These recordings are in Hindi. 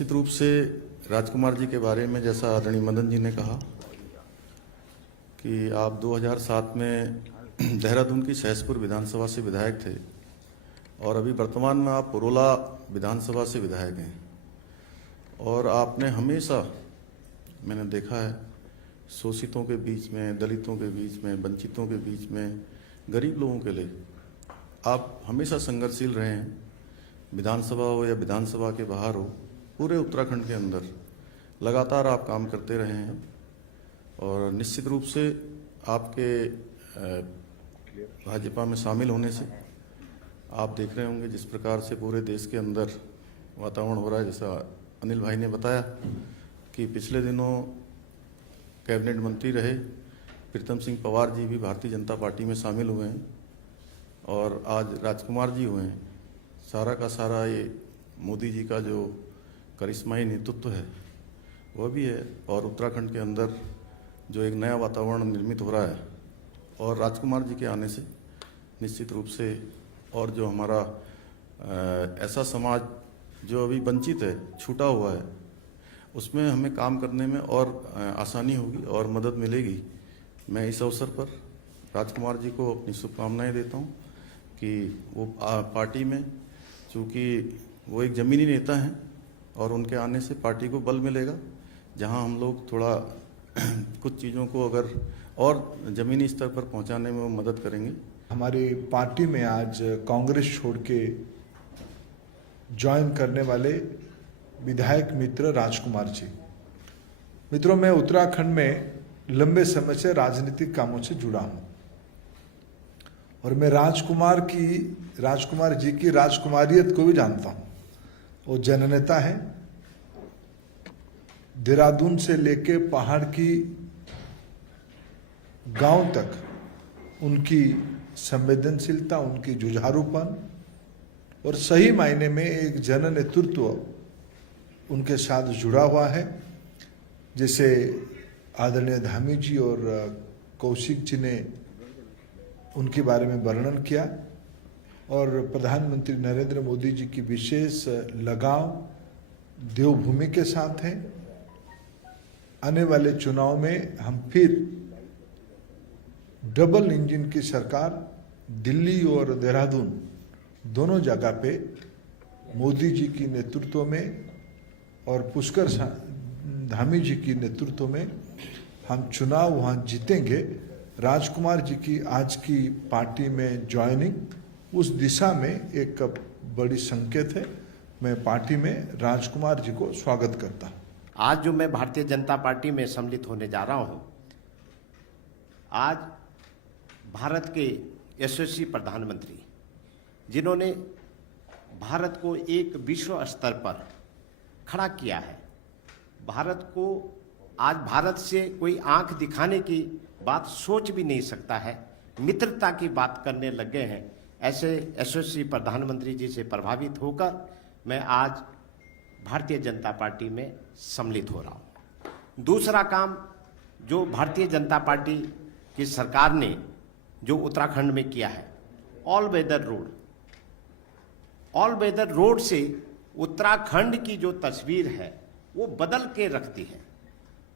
निश्चित रूप से राजकुमार जी के बारे में जैसा आदरणीय मदन जी ने कहा कि आप 2007 में देहरादून की सहसपुर विधानसभा से विधायक थे और अभी वर्तमान में आप पुरोला विधानसभा से विधायक हैं और आपने हमेशा, मैंने देखा है, शोषितों के बीच में, दलितों के बीच में, वंचितों के बीच में, गरीब लोगों के लिए आप हमेशा संघर्षशील रहे हैं। विधानसभा हो या विधानसभा के बाहर हो, पूरे उत्तराखंड के अंदर लगातार आप काम करते रहे हैं और निश्चित रूप से आपके भाजपा में शामिल होने से आप देख रहे होंगे जिस प्रकार से पूरे देश के अंदर वातावरण हो रहा है। जैसा अनिल भाई ने बताया कि पिछले दिनों कैबिनेट मंत्री रहे प्रीतम सिंह पवार जी भी भारतीय जनता पार्टी में शामिल हुए हैं और आज राजकुमार जी हुए हैं। सारा का सारा ये मोदी जी का जो करिश्माई नेतृत्व है वह भी है और उत्तराखंड के अंदर जो एक नया वातावरण निर्मित हो रहा है और राजकुमार जी के आने से निश्चित रूप से और जो हमारा ऐसा समाज जो अभी वंचित है, छूटा हुआ है, उसमें हमें काम करने में और आसानी होगी और मदद मिलेगी। मैं इस अवसर पर राजकुमार जी को अपनी शुभकामनाएं देता हूं कि वो पार्टी में, चूँकि वो एक ज़मीनी नेता हैं और उनके आने से पार्टी को बल मिलेगा। जहां हम लोग थोड़ा कुछ चीज़ों को अगर और ज़मीनी स्तर पर पहुंचाने में वो मदद करेंगे। हमारी पार्टी में आज कांग्रेस छोड़ के ज्वाइन करने वाले विधायक मित्र राजकुमार जी। मित्रों, मैं उत्तराखंड में लंबे समय से राजनीतिक कामों से जुड़ा हूं और मैं राजकुमार जी की राजकुमारियत को भी जानता हूं। वो जननेता है। देहरादून से लेके पहाड़ की गांव तक उनकी संवेदनशीलता, उनकी जुझारूपन और सही मायने में एक जन नेतृत्व उनके साथ जुड़ा हुआ है। जैसे आदरणीय धामी जी और कौशिक जी ने उनके बारे में वर्णन किया और प्रधानमंत्री नरेंद्र मोदी जी की विशेष लगाव देवभूमि के साथ है। आने वाले चुनाव में हम फिर डबल इंजन की सरकार दिल्ली और देहरादून दोनों जगह पे मोदी जी की नेतृत्व में और पुष्कर धामी जी की नेतृत्व में हम चुनाव वहां जीतेंगे। राजकुमार जी की आज की पार्टी में ज्वाइनिंग उस दिशा में एक बड़ी संकेत है। मैं पार्टी में राजकुमार जी को स्वागत करता हूं। आज जो मैं भारतीय जनता पार्टी में सम्मिलित होने जा रहा हूं, आज भारत के यशस्वी प्रधानमंत्री जिन्होंने भारत को एक विश्व स्तर पर खड़ा किया है, भारत को आज भारत से कोई आंख दिखाने की बात सोच भी नहीं सकता है, मित्रता की बात करने लग गए हैं। ऐसे यशस्वी प्रधानमंत्री जी से प्रभावित होकर मैं आज भारतीय जनता पार्टी में सम्मिलित हो रहा हूं। दूसरा काम जो भारतीय जनता पार्टी की सरकार ने जो उत्तराखंड में किया है, ऑल वेदर रोड से उत्तराखंड की जो तस्वीर है वो बदल के रखती है।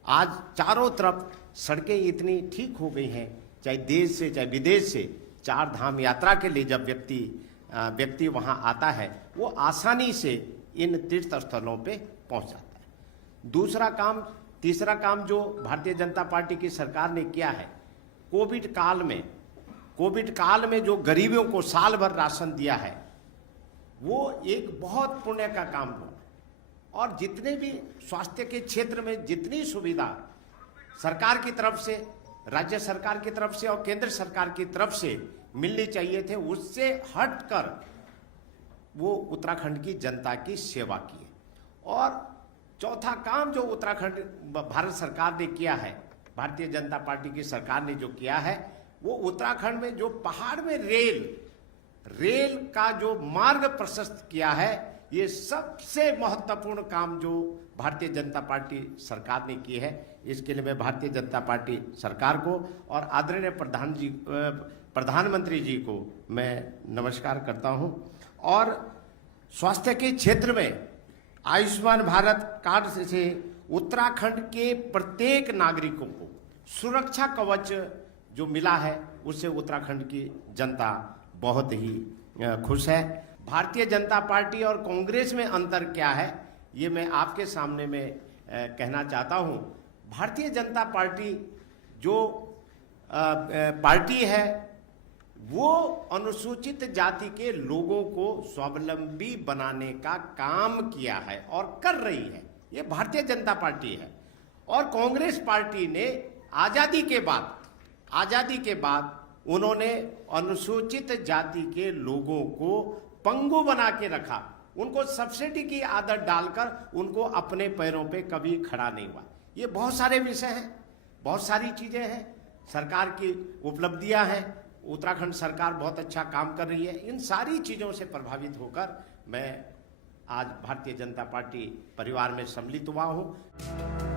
आज चारों तरफ सड़कें इतनी ठीक हो गई हैं, चाहे देश से चाहे विदेश से, चार धाम यात्रा के लिए जब व्यक्ति वहां आता है वो आसानी से इन तीर्थ स्थलों पे पहुंच जाता है। तीसरा काम जो भारतीय जनता पार्टी की सरकार ने किया है, कोविड काल में जो गरीबों को साल भर राशन दिया है, वो एक बहुत पुण्य का काम हुआ। और जितने भी स्वास्थ्य के क्षेत्र में जितनी सुविधा सरकार की तरफ से, राज्य सरकार की तरफ से और केंद्र सरकार की तरफ से मिलनी चाहिए थे, उससे हटकर वो उत्तराखंड की जनता की सेवा की है। और चौथा काम जो उत्तराखंड भारत सरकार ने किया है, भारतीय जनता पार्टी की सरकार ने जो किया है, वो उत्तराखंड में जो पहाड़ में रेल का जो मार्ग प्रशस्त किया है, ये सबसे महत्वपूर्ण काम जो भारतीय जनता पार्टी सरकार ने की है। इसके लिए मैं भारतीय जनता पार्टी सरकार को और आदरणीय प्रधानमंत्री जी को मैं नमस्कार करता हूं। और स्वास्थ्य के क्षेत्र में आयुष्मान भारत कार्ड से उत्तराखंड के प्रत्येक नागरिकों को सुरक्षा कवच जो मिला है, उससे उत्तराखंड की जनता बहुत ही खुश है। भारतीय जनता पार्टी और कांग्रेस में अंतर क्या है, ये मैं आपके सामने में कहना चाहता हूँ। भारतीय जनता पार्टी जो पार्टी है वो अनुसूचित जाति के लोगों को स्वावलंबी बनाने का काम किया है और कर रही है, ये भारतीय जनता पार्टी है। और कांग्रेस पार्टी ने आजादी के बाद उन्होंने अनुसूचित जाति के लोगों को पंगु बना के रखा, उनको सब्सिडी की आदत डालकर उनको अपने पैरों पे कभी खड़ा नहीं हुआ। ये बहुत सारे विषय हैं, बहुत सारी चीजें हैं, सरकार की उपलब्धियां हैं, उत्तराखंड सरकार बहुत अच्छा काम कर रही है। इन सारी चीजों से प्रभावित होकर मैं आज भारतीय जनता पार्टी परिवार में सम्मिलित हुआ हूं।